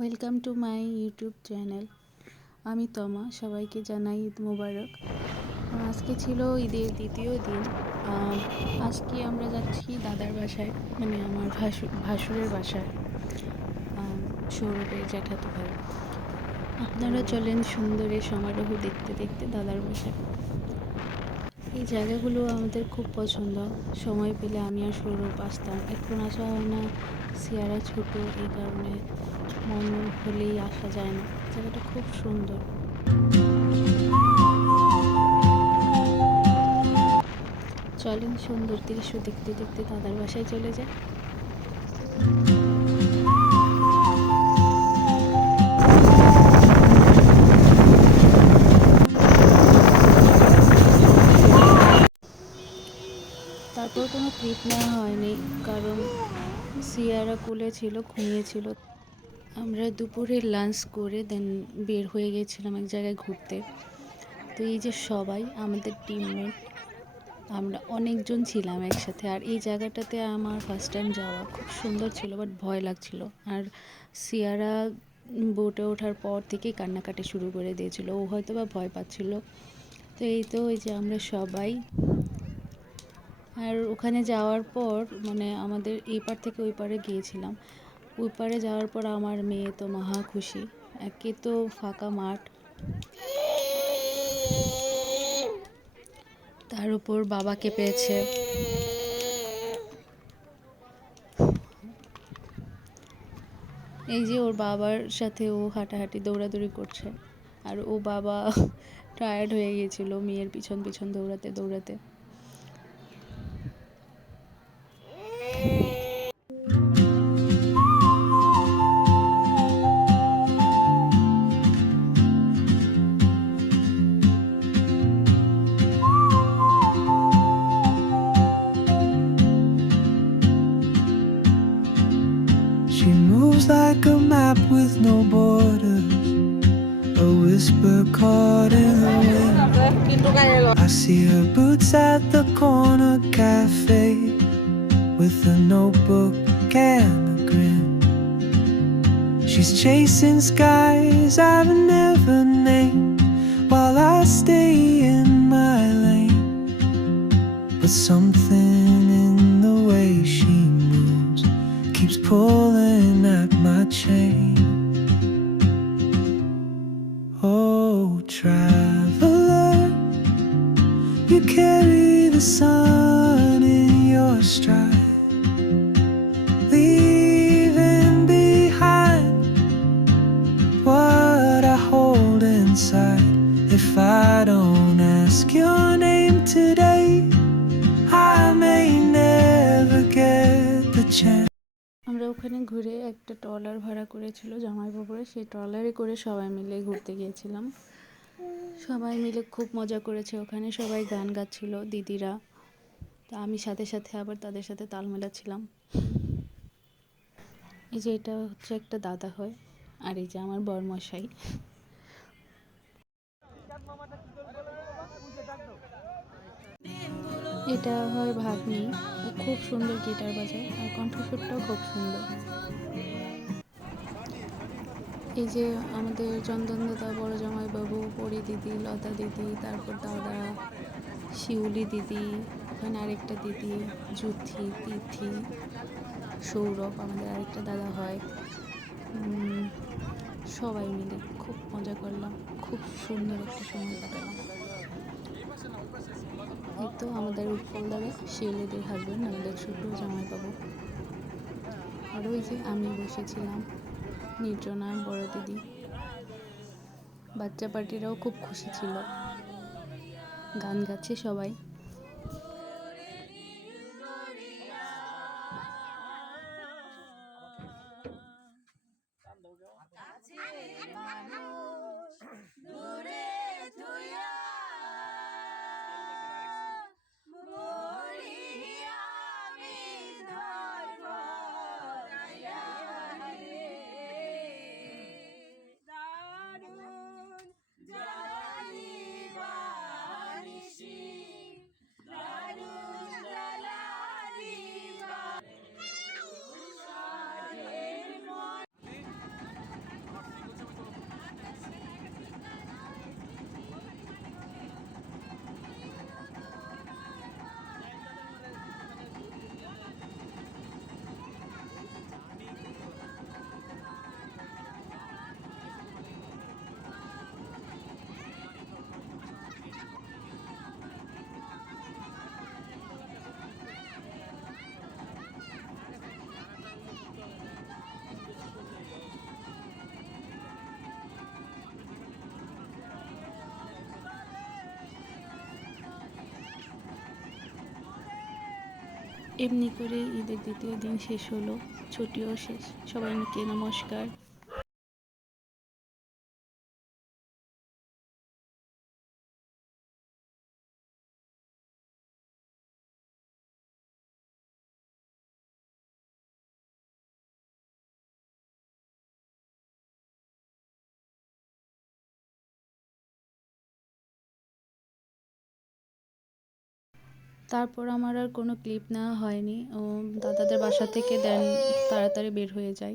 Welcome to my YouTube channel. আমি তমা, সবাইকে জানাই ঈদ মোবারক। আজকে ছিল ঈদের দ্বিতীয় দিন। আজকে আমরা যাচ্ছি দাদার বাসায়, মানে আমার ভাসুরের বাসায়, সৌরভের জ্যাঠাতো ভাই। আপনারা চলেন সুন্দরের সমারোহ দেখতে দেখতে দাদার বাসায়। এই জায়গাগুলো আমাদের খুব পছন্দ। সময় পেলে আমি আর সৌরভ আসতাম, এখন আসা হয় না। সিয়ারা ছোট, এই কারণে মন হলেই আসা যায় না। জায়গাটা খুব সুন্দর। চলেন সুন্দর দৃশ্য দেখতে দেখতে দাদার বাসায় চলে যায়। তারপর কোনো ক্লিপ নেওয়া হয়নি, কারণ সিয়ারা কোলে ছিল, ঘুমিয়েছিল। আমরা দুপুরে লাঞ্চ করে দেন বের হয়ে গেছিলাম এক জায়গায় ঘুরতে। তো এই যে সবাই আমাদের টিমমেট, আমরা অনেকজন ছিলাম একসাথে। আর এই জায়গাটাতে আমার ফার্স্ট টাইম যাওয়া, খুব সুন্দর ছিল, বাট ভয় লাগছিল। আর সিয়ারা বোটে ওঠার পর থেকেই কান্নাকাটি শুরু করে দিয়েছিল, ও হয়তো বা ভয় পাচ্ছিল। তো এই তো ওই যে আমরা সবাই, আর ওখানে যাওয়ার পর মানে আমাদের এই পার থেকে ওই পারে গিয়েছিলাম। ওই পারে যাওয়ার পর আমার মেয়ে তো মহা খুশি। একে তো ফাঁকা মাঠ, তার উপর বাবাকে পেয়েছে। এই যে ওর বাবার সাথে ও হাঁটাহাঁটি দৌড়াদৌড়ি করছে, আর ও বাবা টায়ার্ড হয়ে গিয়েছিল মেয়ের পিছন পিছন দৌড়াতে দৌড়াতে। She moves like a map with no borders, a whisper caught in the wind. I see her boots at the corner cafe with a notebook and a grin. She's chasing skies I've never named while I stay in my lane. But something in the way she moves keeps pulling at my chain. Oh, traveler, you carry the sun in your stride, leaving behind what I hold inside. If I don't ask your name today, I may never get the chance. আমরা ওখানে ঘুরে একটা trawler ভাড়া করেছিল জামাইবাবুরা, সেই ট্রলারে করে সবাই মিলে ঘুরতে গিয়েছিলাম। সবাই মিলে খুব মজা করেছে ওখানে, সবাই গান গাচ্ছিল দিদিরা। তা আমি সাথে সাথে আবার তাদের সাথে তাল মেলাচ্ছিলাম। এই যে এটা হচ্ছে একটা দাদা হয়, আর এই যে আমার বরমশাই। এটা হয় ভাগ্নি, ও খুব সুন্দর গিটার বাজায় আর কণ্ঠস্বরটাও খুব সুন্দর। এই যে আমাদের চন্দন দাদা, বড় জামাইবাবু, পরি দিদি, লতা দিদি, তারপর দাদা, শিউলি দিদি, ওখানে আরেকটা দিদি, জুথি, তিথি, সৌরভ আমাদের আরেকটা দাদা হয়। সবাই মিলে খুব মজা করলাম, খুব সুন্দর একটা সময় কাটালাম। এই তো আমাদের উৎপল দাদা, শিউলিদের হাজব্যান্ড, আমাদের ছোট জামাইবাবু। আর ওই যে আমি বসেছিলাম, নির্জনা, বড় দিদি। বাচ্চা পার্টিরাও খুব খুশি ছিল, গান গাচ্ছে সবাই। এমনি করে ঈদের দ্বিতীয় দিন শেষ হলো, ছুটিও শেষ। সবাইকে নমস্কার। তারপর আমার আর কোনো ক্লিপ নেওয়া হয়নি। দাদাদের বাসা থেকে দেন তাড়াতাড়ি বের হয়ে যাই।